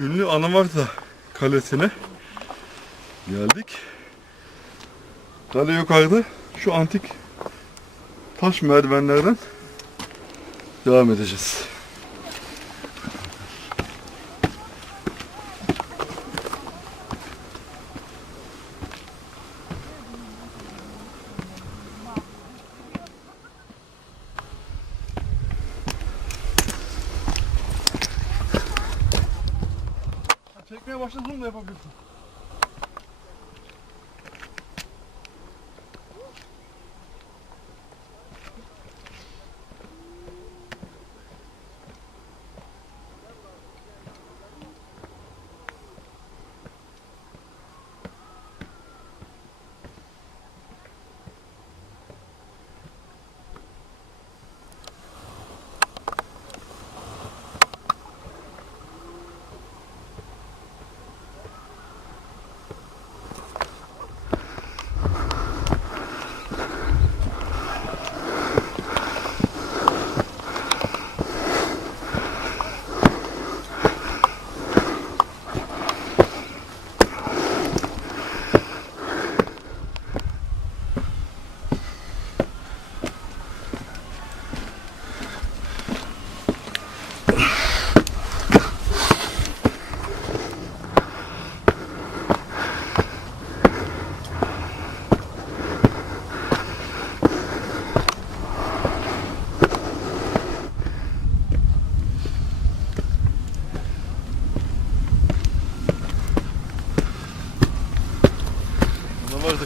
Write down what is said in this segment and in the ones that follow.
ünlü Anamarta Kalesi'ne geldik. Kale yukarıda şu antik taş merdivenlerden devam edeceğiz. Yavaştan bunu da yapabilirsin.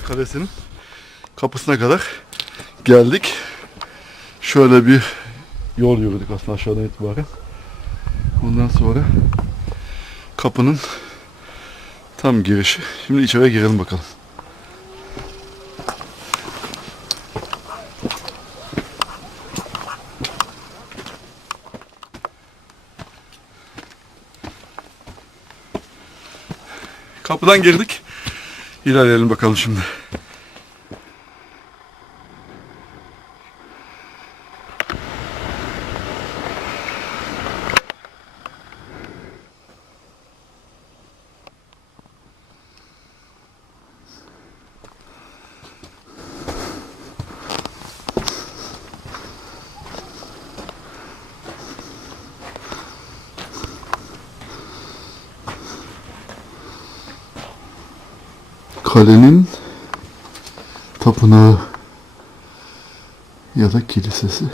Kalesi'nin kapısına kadar geldik. Şöyle bir yol yürüdük aslında aşağıdan itibaren. Ondan sonra kapının tam girişi. Şimdi içeri girelim bakalım. Kapıdan girdik. İlerleyelim bakalım şimdi. Kalenin tapınağı ya da kilisesi.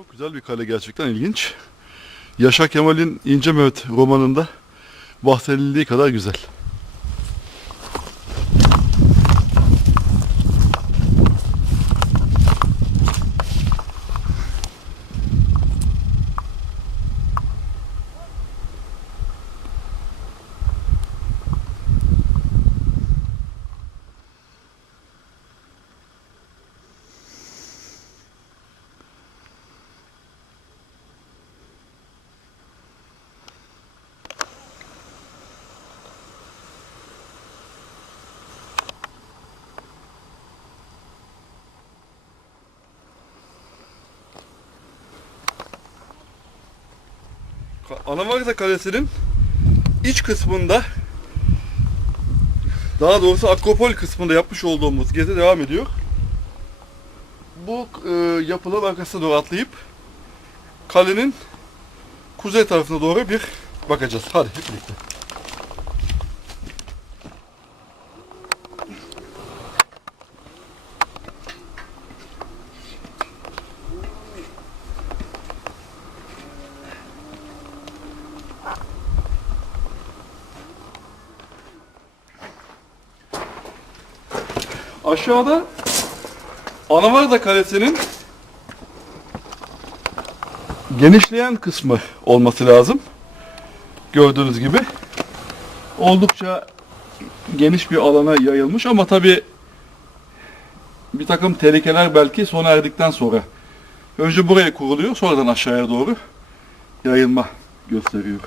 Çok güzel bir kale gerçekten ilginç. Yaşar Kemal'in İnce Mehmet romanında bahsedildiği kadar güzel. Anavarta Kalesi'nin iç kısmında daha doğrusu Akropol kısmında yapmış olduğumuz gezi devam ediyor. Bu e, yapıların arkasına doğru atlayıp kalenin kuzey tarafına doğru bir bakacağız. Hadi hep birlikte. Aşağıda Anavarda Kalesi'nin genişleyen kısmı olması lazım. Gördüğünüz gibi. Oldukça geniş bir alana yayılmış ama tabi bir takım tehlikeler belki sona erdikten sonra önce buraya kuruluyor sonradan aşağıya doğru yayılma gösteriyor.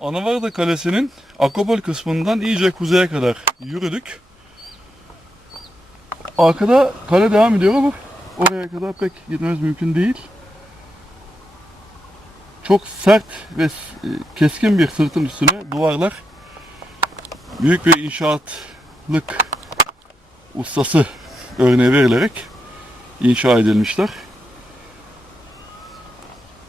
Anavarda Kalesi'nin Akopol kısmından iyice kuzeye kadar yürüdük. Arkada kale devam ediyor ama oraya kadar pek gitmemiz mümkün değil. Çok sert ve e, keskin bir sırtın üstüne duvarlar büyük bir inşaatlık ustası örneği verilerek inşa edilmişler.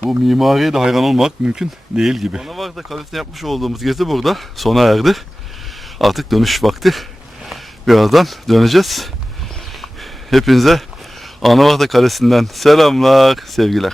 Bu mimariye de hayran olmak mümkün değil gibi. Anavarda Kalesi'nde yapmış olduğumuz gezi burada sona erdi. Artık dönüş vakti. Birazdan döneceğiz. Hepinize Anavarda Kalesi'nden selamlar, sevgiler.